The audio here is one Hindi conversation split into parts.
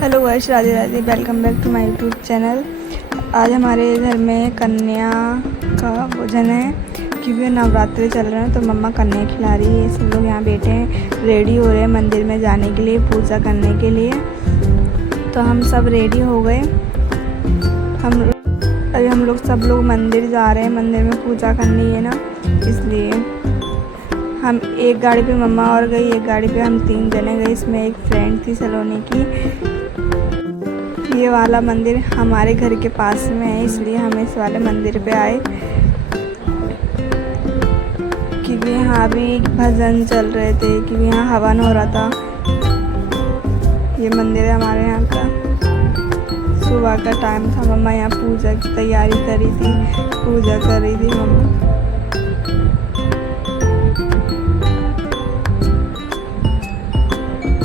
Hello guys, Radhe Radhe. Welcome back to my YouTube channel. आज हमारे घर में कन्या का भोजन है क्योंकि नवरात्रि चल रहे हैं तो मम्मा कन्या खिला रही है। सब लोग यहाँ बैठे हैं, रेडी हो रहे हैं मंदिर में जाने के लिए, पूजा करने के लिए। तो हम सब रेडी हो गए। हम लोग सब लोग मंदिर जा रहे हैं, मंदिर में पूजा करनी है ना, इसलिए हम एक गाड़ी पे मम्मा और गई, एक गाड़ी पे हम 3 जने गए। इसमें एक फ्रेंड थी सलोनी की। ये वाला मंदिर हमारे घर के पास में है, इसलिए हम इस वाले मंदिर पे आए क्योंकि यहाँ भी भजन चल रहे थे, क्योंकि यहाँ हवन हो रहा था। ये मंदिर है हमारे यहाँ का। सुबह का टाइम था, मम्मा यहाँ पूजा की तैयारी कर रही थी, पूजा कर रही थी मम्मा।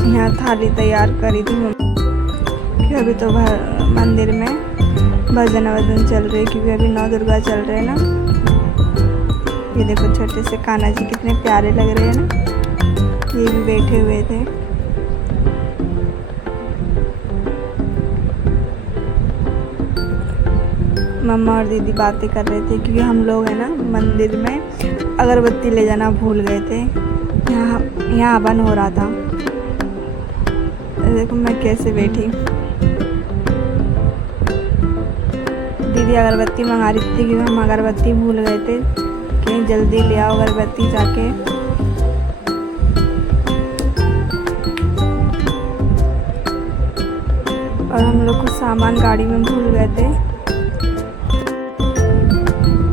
यहाँ थाली तैयार करी थी मम्मा। अभी तो मंदिर में भजन चल रहे हैं क्योंकि अभी नौ दुर्गा चल रहे हैं ना। ये देखो छोटे से कान्हा जी कितने प्यारे लग रहे हैं ना, ये भी बैठे हुए थे। मम्मा और दीदी बातें कर रहे थे क्योंकि हम लोग है ना मंदिर में अगरबत्ती ले जाना भूल गए थे। यहाँ हवन हो रहा था। देखो मैं कैसे बैठी। दीदी अगरबत्ती मंगा रही थी क्योंकि हम अगरबत्ती भूल गए थे। कहीं जल्दी ले आओ अगरबत्ती जाके। और हम लोग कुछ सामान गाड़ी में भूल गए थे।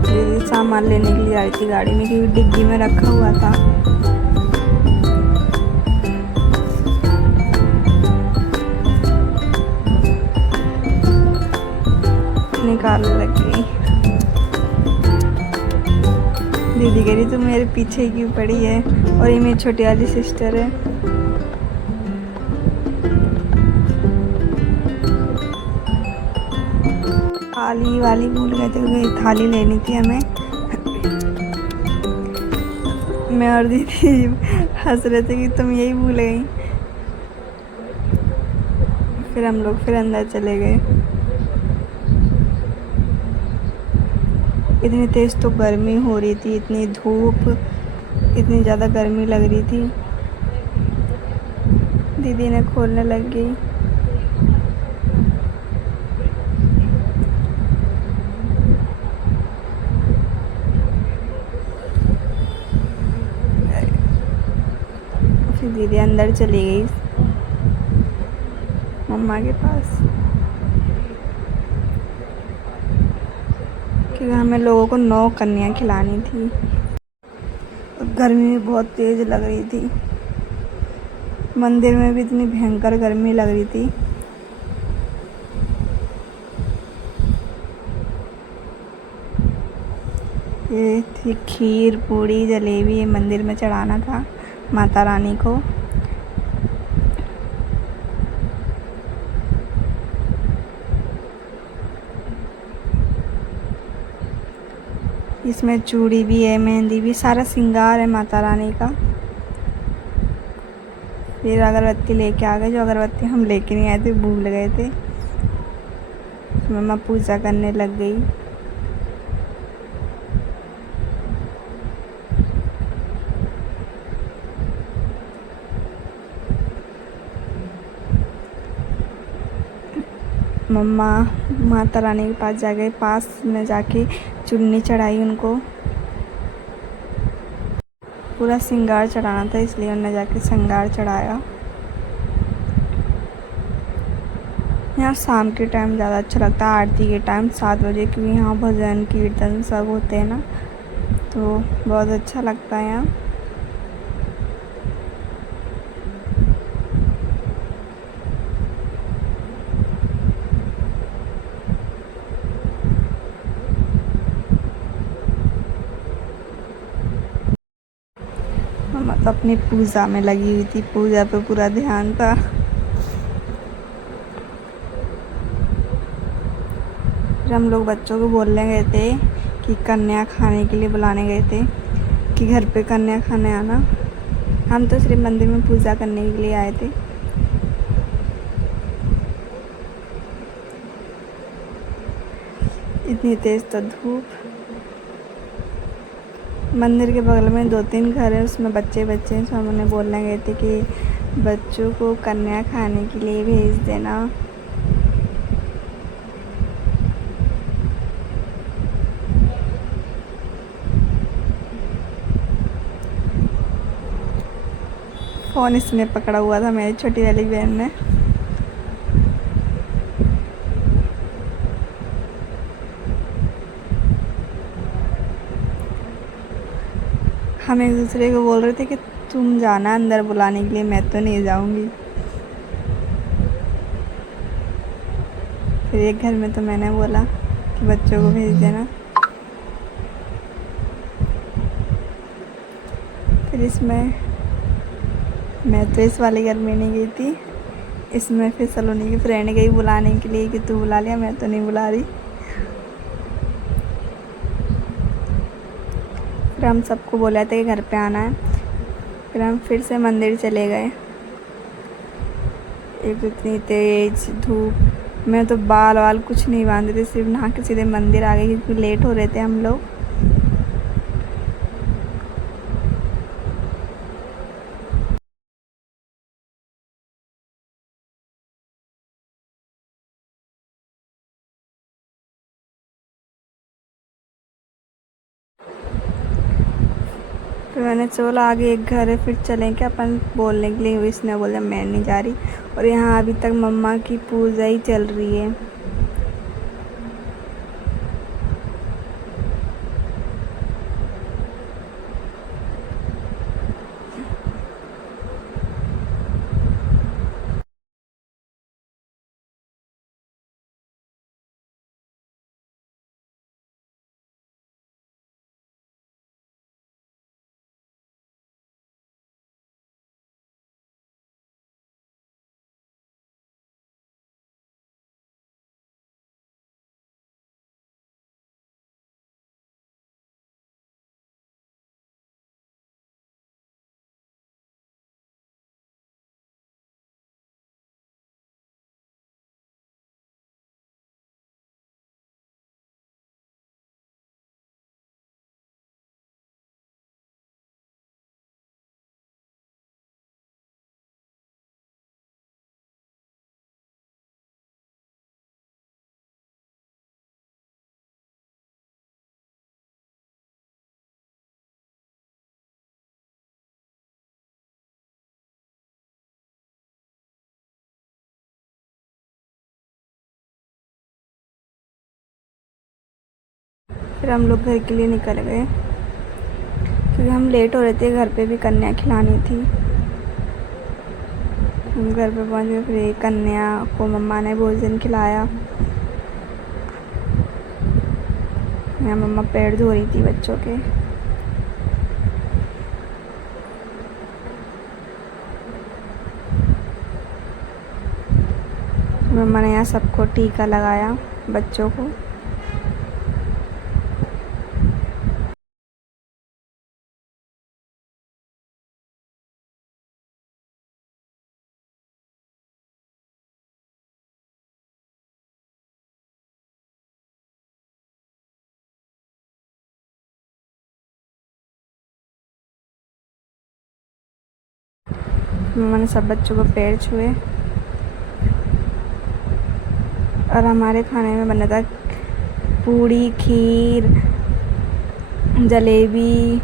दीदी सामान लेने के लिए आई थी गाड़ी में क्योंकि डिग्गी में रखा हुआ था। निकालने लग गई। दीदी कह रही तू मेरे पीछे क्यों पड़ी है, और ये मेरी छोटी वाली सिस्टर है। थाली वाली भूल गए थे, थाली लेनी थी हमें। मैं और दीदी हंस रहे थे कि तुम यही भूल गई। फिर हम लोग अंदर चले गए। इतनी तेज़ तो गर्मी हो रही थी, इतनी धूप, इतनी ज़्यादा गर्मी लग रही थी। दीदी ने खोलने लग गई। फिर दीदी अंदर चली गई मम्मा के पास क्योंकि हमें लोगों को 9 कन्या खिलानी थी। गर्मी भी बहुत तेज़ लग रही थी, मंदिर में भी इतनी भयंकर गर्मी लग रही थी। ये थी खीर, पूड़ी, जलेबी, ये मंदिर में चढ़ाना था माता रानी को। इसमें चूड़ी भी है, मेहंदी भी, सारा श्रृंगार है माता रानी का। फिर अगरबत्ती लेके आ गए, जो अगरबत्ती हम लेके नहीं आए थे, भूल गए थे। मम्मा पूजा करने लग गई। मम्मा माता रानी के पास जा गए, पास में जाके चुन्नी चढ़ाई उनको। पूरा श्रृंगार चढ़ाना था इसलिए उन्होंने जाके श्रृंगार चढ़ाया। यहाँ शाम के टाइम ज़्यादा अच्छा लगता है, आरती के टाइम 7 बजे, क्योंकि यहाँ भजन कीर्तन सब होते हैं ना, तो बहुत अच्छा लगता है यहाँ। मम्मा तो अपनी पूजा में लगी हुई थी, पूजा पे पूरा ध्यान था। फिर हम लोग बच्चों को बोलने गए थे कि कन्या खाने के लिए बुलाने गए थे कि घर पे कन्या खाने आना। हम तो सिर्फ मंदिर में पूजा करने के लिए आए थे। इतनी तेज़ तो धूप। मंदिर के बगल में 2-3 घर है, उसमें बच्चे बच्चे हैं, तो हम उन्हें बोलने गए थे कि बच्चों को कन्या खाने के लिए भेज देना। फ़ोन इसने पकड़ा हुआ था, मेरी छोटी वाली बहन ने। हम एक दूसरे को बोल रहे थे कि तुम जाना अंदर बुलाने के लिए, मैं तो नहीं जाऊंगी। फिर एक घर में तो मैंने बोला कि बच्चों को भेज देना। फिर इसमें मैं तो इस वाले घर में नहीं गई थी, इसमें फिर सलोनी की फ्रेंड गई बुलाने के लिए कि तू बुला लिया, मैं तो नहीं बुला रही। फिर हम सबको बोला था कि घर पे आना है। फिर हम फिर से मंदिर चले गए। एक तो इतनी तेज धूप, मैं तो बाल वाल कुछ नहीं बांधे थे, सिर्फ नहा के सीधे मंदिर आ गए क्योंकि लेट हो रहे थे हम लोग। फिर मैंने बोला आगे एक घर है, फिर चलें क्या अपन बोलने के लिए। इसने बोला मैं नहीं जा रही। और यहाँ अभी तक मम्मा की पूजा ही चल रही है। फिर हम लोग घर के लिए निकल गए क्योंकि हम लेट हो रहे थे, घर पे भी कन्या खिलानी थी। हम घर पे पहुंच गए। फिर कन्या को मम्मा ने भोजन खिलाया। मेरा मम्मा पैर धो रही थी बच्चों के। मम्मा ने यहाँ सबको टीका लगाया बच्चों को। मम्मा ने सब बच्चों को पैर छुए। और हमारे खाने में बना था पूड़ी, खीर, जलेबी,